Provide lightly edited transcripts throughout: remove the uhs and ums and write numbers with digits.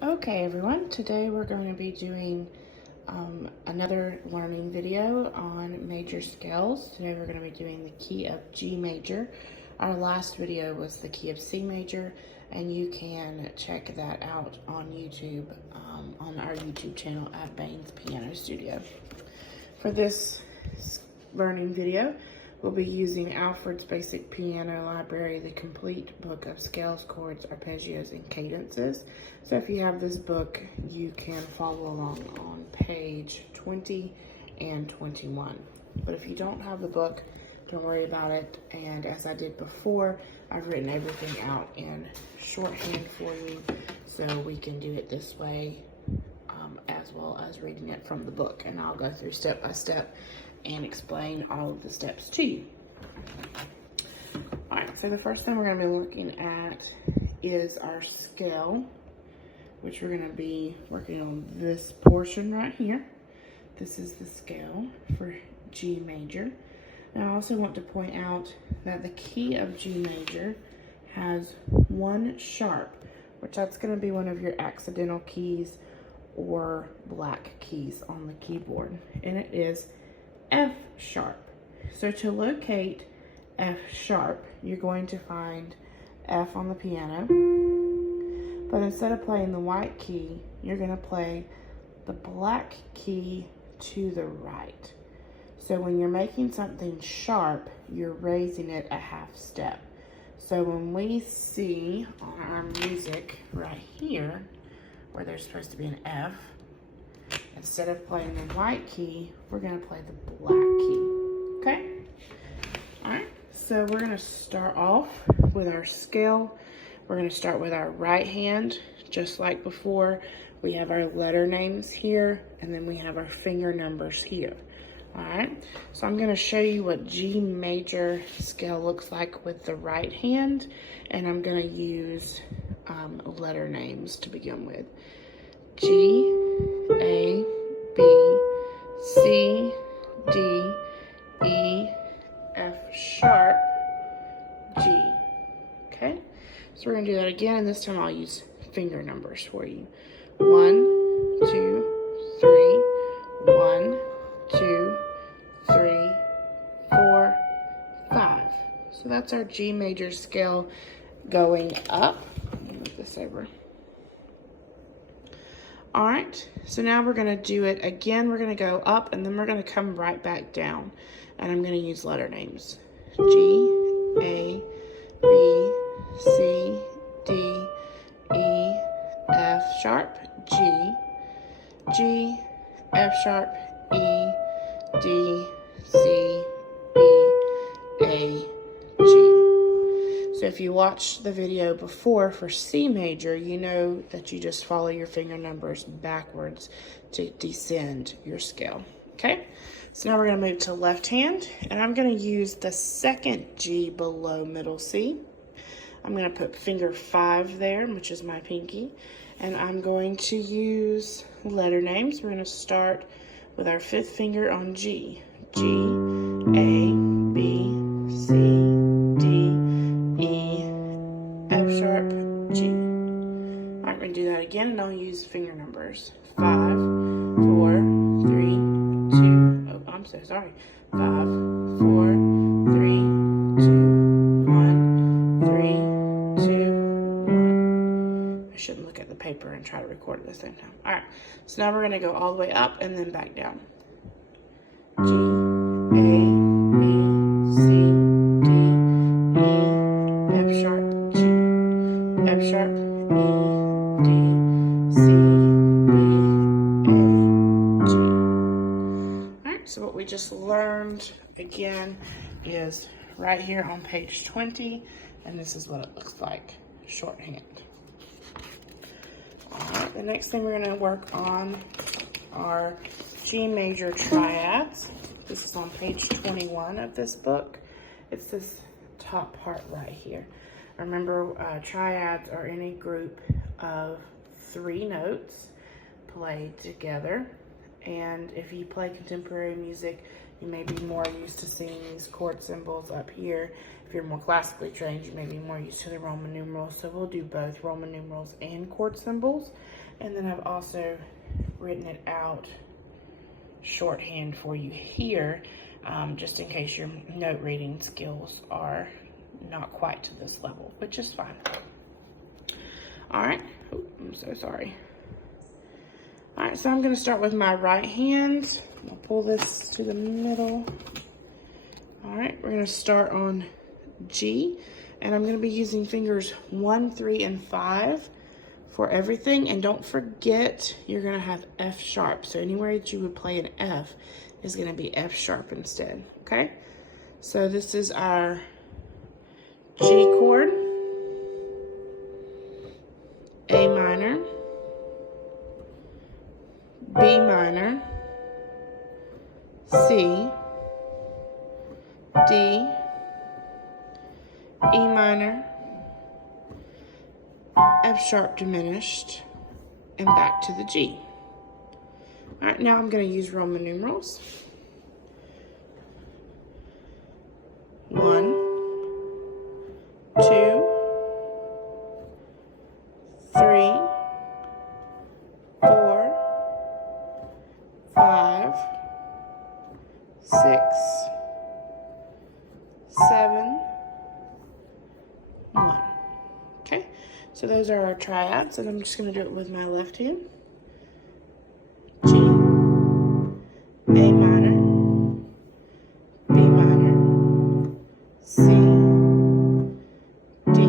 Okay everyone, today we're going to be doing another learning video on major scales. Today we're going to be doing the key of G major. Our last video was the key of C major, and you can check that out on YouTube, on our YouTube channel at Baines Piano Studio. For this learning video, we'll be using Alfred's Basic Piano Library, the complete book of scales, chords, arpeggios, and cadences. So if you have this book, you can follow along on page 20 and 21. But if you don't have the book, don't worry about it. And as I did before, I've written everything out in shorthand for you, so we can do it this way as well as reading it from the book. And I'll go through step by step and explain all of the steps to you. All right, so the first thing we're going to be looking at is our scale, which we're going to be working on this portion right here. This is the scale for G major. Now I also want to point out that the key of G major has one sharp, which that's going to be one of your accidental keys or black keys on the keyboard, and it is F sharp. So to locate F sharp, you're going to find F on the piano, but instead of playing the white key, you're going to play the black key to the right. So when you're making something sharp, you're raising it a half step. So when we see on our music right here, where there's supposed to be an F, instead of playing the white key, we're going to play the black key. Okay? All right. So we're going to start off with our scale. We're going to start with our right hand, just like before. We have our letter names here, and then we have our finger numbers here. All right. So I'm going to show you what G major scale looks like with the right hand, and I'm going to use letter names to begin with. G, A, B, C, D, E, F sharp, G. Okay, so we're going to do that again, and this time I'll use finger numbers for you. 1, 2, 3, 1, 2, 3, 4, 5. So that's our G major scale going up. Move this over. All right, so now we're going to do it again. We're going to go up, and then we're going to come right back down, and I'm going to use letter names. G, A, B, C, D, E, F sharp, G, G, F sharp, E, D, C, B, A, G. So if you watched the video before for C major, you know that you just follow your finger numbers backwards to descend your scale. Okay, so now we're going to move to left hand, and I'm going to use the second G below middle C. I'm going to put finger 5 there, which is my pinky, and I'm going to use letter names. We're going to start with our 5th finger on G. G, A, B, C, D, E, F sharp, G. All right, we're going to do that again, and I'll use finger numbers. 5, 4, 3, 2, oh, I'm so sorry. 5, 4, 3, 2, 1, 3, 2, 1. I shouldn't look at the paper and try to record at the same time. All right, so now we're going to go all the way up and then back down. G, A, B, C, D, E, F sharp, G, F sharp, E, D, C, B, A, G. All right, so what we just learned again is right here on page 20, and this is what it looks like shorthand. All right, the next thing we're going to work on are G major triads. This is on page 21 of this book. It's this top part right here. Remember, triads are any group of 3 notes played together. And if you play contemporary music, you may be more used to seeing these chord symbols up here. If you're more classically trained, you may be more used to the Roman numerals. So we'll do both Roman numerals and chord symbols. And then I've also written it out shorthand for you here, just in case your note reading skills are not quite to this level, which is fine. All right. Oh, I'm so sorry. All right, so I'm going to start with my right hand. I'll pull this to the middle. All right, we're going to start on G, and I'm going to be using fingers 1, 3, and 5 for everything. And don't forget, you're going to have F sharp. So anywhere that you would play an F is going to be F sharp instead, okay? So this is our G chord, A minor, B minor, C, D, E minor, F sharp diminished, and back to the G. All right, now I'm going to use Roman numerals. 1, 2, 3, 4, 5, 6, 7, 1. Okay, so those are our triads, and I'm just going to do it with my left hand. G, A minor, B minor, C, D,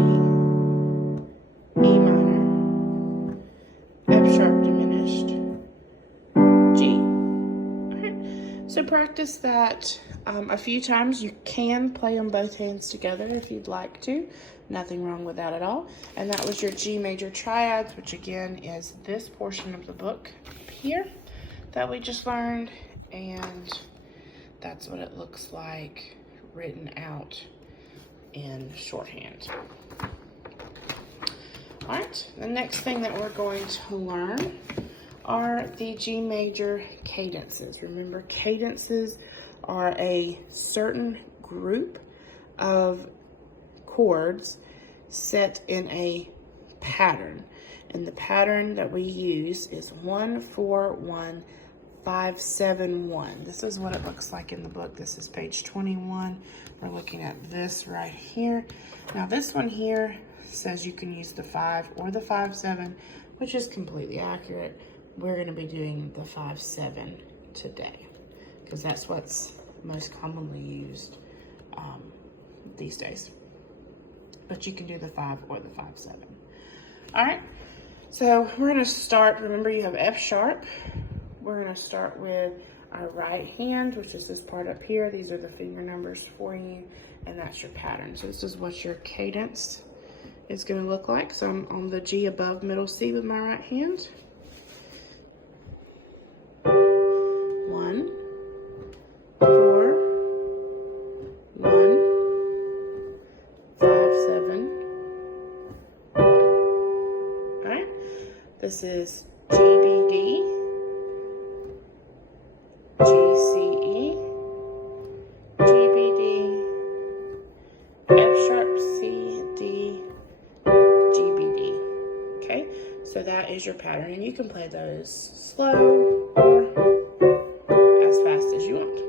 E minor, F sharp diminished, G. All right, so practice that a few times. You can play on both hands together if you'd like to. Nothing wrong with that at all. And that was your G major triads, which again is this portion of the book here that we just learned. And that's what it looks like written out in shorthand. All right, the next thing that we're going to learn are the G major cadences. Remember, cadences are a certain group of chords set in a pattern. And the pattern that we use is 1, 4, 1, 5, 7, 1. This is what it looks like in the book. This is page 21. We're looking at this right here. Now this one here says you can use the 5 or the 5, 7, which is completely accurate. We're going to be doing the 5, 7 today because that's what's most commonly used these days. But you can do the 5 or the 5, 7. All right, so we're going to start. Remember, you have F sharp. We're going to start with our right hand, which is this part up here. These are the finger numbers for you, and that's your pattern. So this is what your cadence is going to look like. So I'm on the G above middle C with my right hand. 1, 4, 1, 5, 7, 1. All right, this is G, B, D, G, C, E, G, B, D, F sharp, C, D, G, B, D. Okay, so that is your pattern, and you can play those slow or as fast as you want.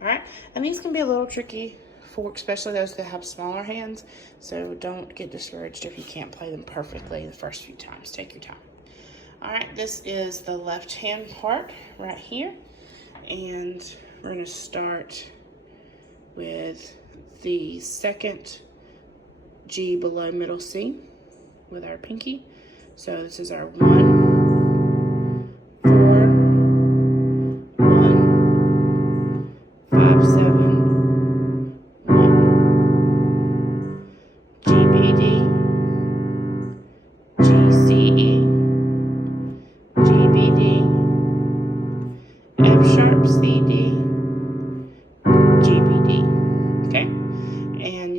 All right, and these can be a little tricky for especially those that have smaller hands, so don't get discouraged if you can't play them perfectly the first few times. Take your time. All right, this is the left hand part right here, and we're going to start with the second G below middle C with our pinky. So this is our 1, 4, 1, 5, 7, 1, G, B, D, G, C, E, G, B, D, F sharp, C, D, G, B, D. Okay, and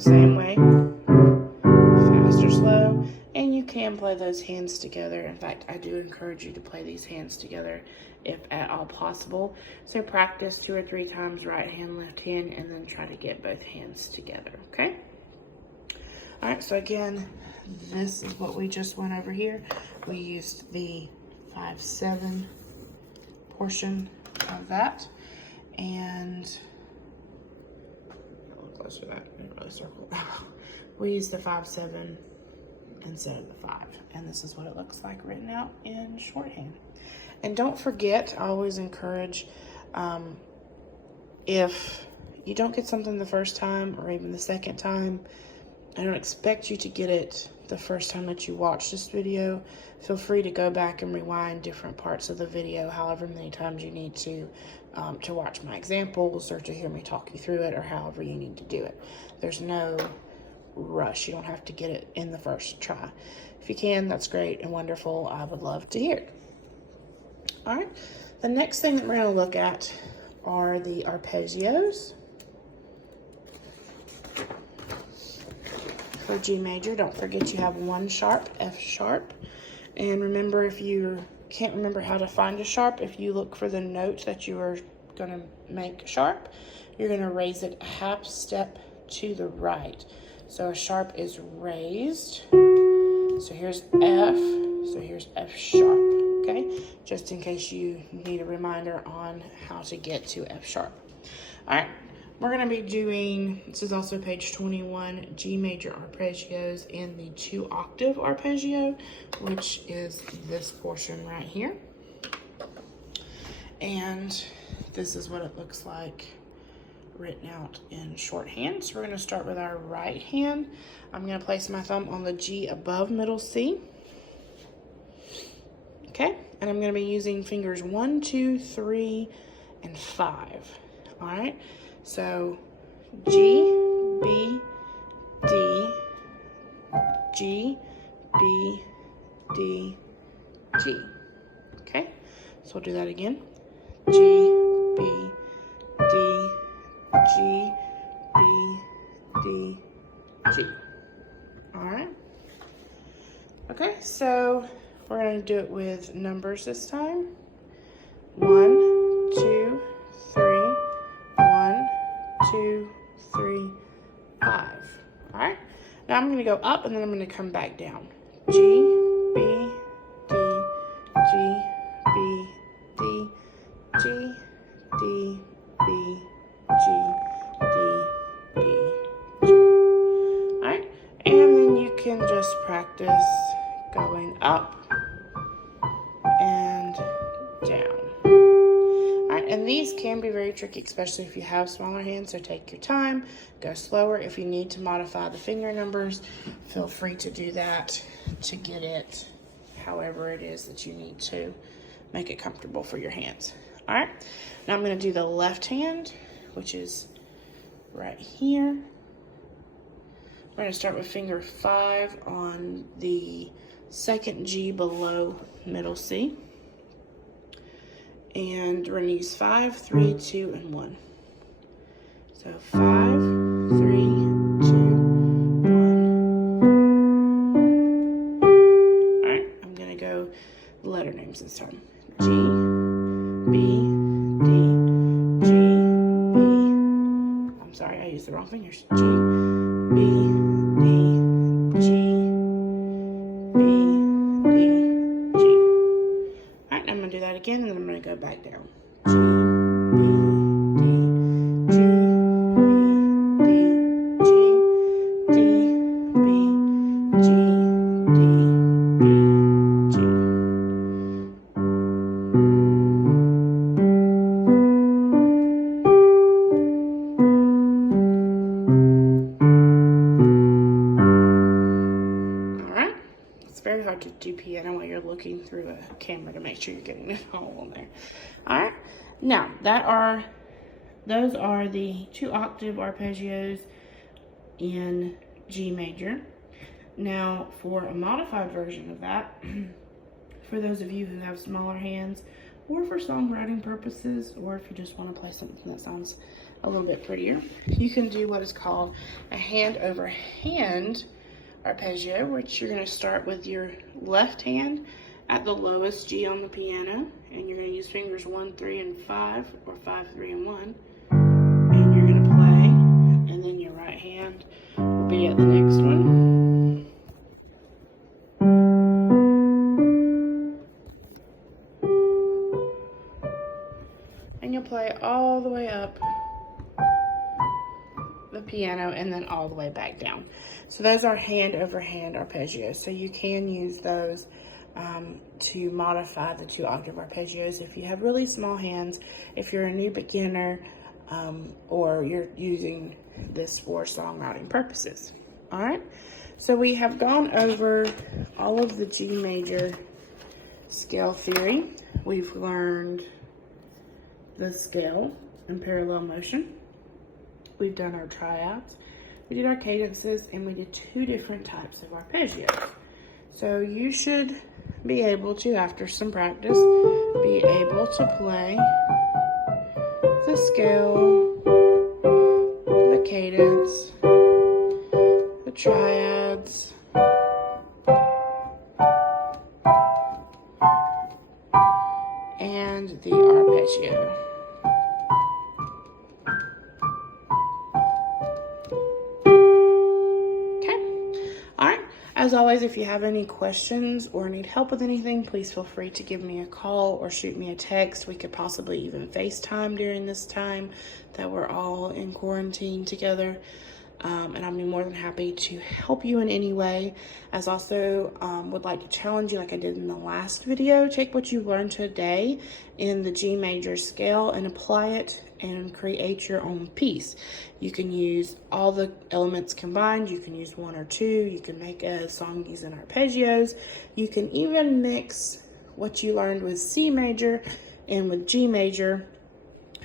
same way, fast or slow, and you can play play those hands together. In fact, I do encourage you to play these hands together if at all possible. So practice 2 or 3 times right hand, left hand, and then try to get both hands together, okay? All right, so again, this is what we just went over here. We used the 5/7 portion of that, and a little closer to that, I didn't really circle. We used the 5/7 instead of the 5, and this is what it looks like written out in shorthand. And don't forget, I always encourage, if you don't get something the first time or even the second time, I don't expect you to get it the first time that you watch this video. Feel free to go back and rewind different parts of the video however many times you need to watch my examples or to hear me talk you through it, or however you need to do it. There's no rush. You don't have to get it in the first try. If you can, that's great and wonderful. I would love to hear it. All right, the next thing that we're going to look at are the arpeggios. For G major, don't forget you have 1 sharp, F sharp. And remember, if you can't remember how to find a sharp, if you look for the note that you are going to make sharp, you're going to raise it a half step to the right. So a sharp is raised. So here's F, so here's F sharp, okay? Just in case you need a reminder on how to get to F sharp. All right. We're going to be doing, this is also page 21, G major arpeggios in the 2-octave arpeggio, which is this portion right here. And this is what it looks like written out in shorthand. So we're going to start with our right hand. I'm going to place my thumb on the G above middle C. Okay, and I'm going to be using fingers 1, 2, 3, and 5. All right. So G, B, D, G, B, D, G. Okay, so we'll do that again. G, B, D, G, B, D, G. All right. Okay, so we're going to do it with numbers this time. 1, 2, 3. 1, 2, 3, 5. All right. Now I'm going to go up and then I'm going to come back down. G, B, D, G, B, D, G, D, B, G, D, B, G. All right. And then you can just practice going up and down. And these can be very tricky, especially if you have smaller hands, so take your time, go slower. If you need to modify the finger numbers, feel free to do that to get it however it is that you need to make it comfortable for your hands. All right, now I'm going to do the left hand, which is right here. We're going to start with finger 5 on the 2nd G below middle C. And we're going to use 5, 3, 2, and 1. So 5, 3, 2, 1. All right, I'm going to go letter names this time. G, B, D, G, B. I'm sorry, I used the wrong fingers. G, B, D, G, B, D, G. All right, I'm going to do that again, and then I'm going to go back down. G, B, D, G, B, D, G, D, B, G, D, B, G. All right. It's very hard to do piano while you're looking through a camera to make sure you're getting it all on there. All right. Now, those are the 2-octave arpeggios in G major. Now, for a modified version of that, for those of you who have smaller hands, or for songwriting purposes, or if you just want to play something that sounds a little bit prettier, you can do what is called a hand over hand arpeggio, which you're going to start with your left hand at the lowest G on the piano, and you're going to use fingers 1, 3, and 5, or 5, 3, and 1, and you're going to play, and then your right hand will be at the next one. And you'll play all the way up the piano and then all the way back down. So those are hand over hand arpeggios. So you can use those to modify the 2-octave arpeggios if you have really small hands, if you're a new beginner, or you're using this for songwriting purposes. All right, so we have gone over all of the G major scale theory. We've learned the scale in parallel motion. We've done our triads, we did our cadences, and we did 2 different types of arpeggios. So you should be able to, after some practice, be able to play the scale, the cadence, the triads, and the arpeggio. As always, if you have any questions or need help with anything, please feel free to give me a call or shoot me a text. We could possibly even FaceTime during this time that we're all in quarantine together. And I'll be more than happy to help you in any way. As also would like to challenge you, like I did in the last video, take what you learned today in the G major scale and apply it and create your own piece. You can use all the elements combined. You can use 1 or 2. You can make a song using arpeggios. You can even mix what you learned with C major and with G major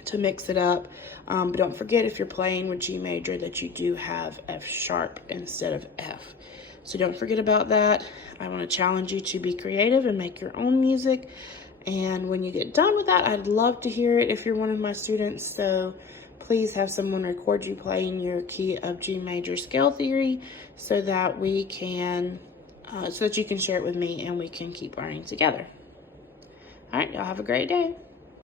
to mix it up. But don't forget, if you're playing with G major, that you do have F sharp instead of F. So don't forget about that. I want to challenge you to be creative and make your own music. And when you get done with that, I'd love to hear it if you're one of my students. So please have someone record you playing your key of G major scale theory so that we can, so that you can share it with me and we can keep learning together. All right, y'all have a great day.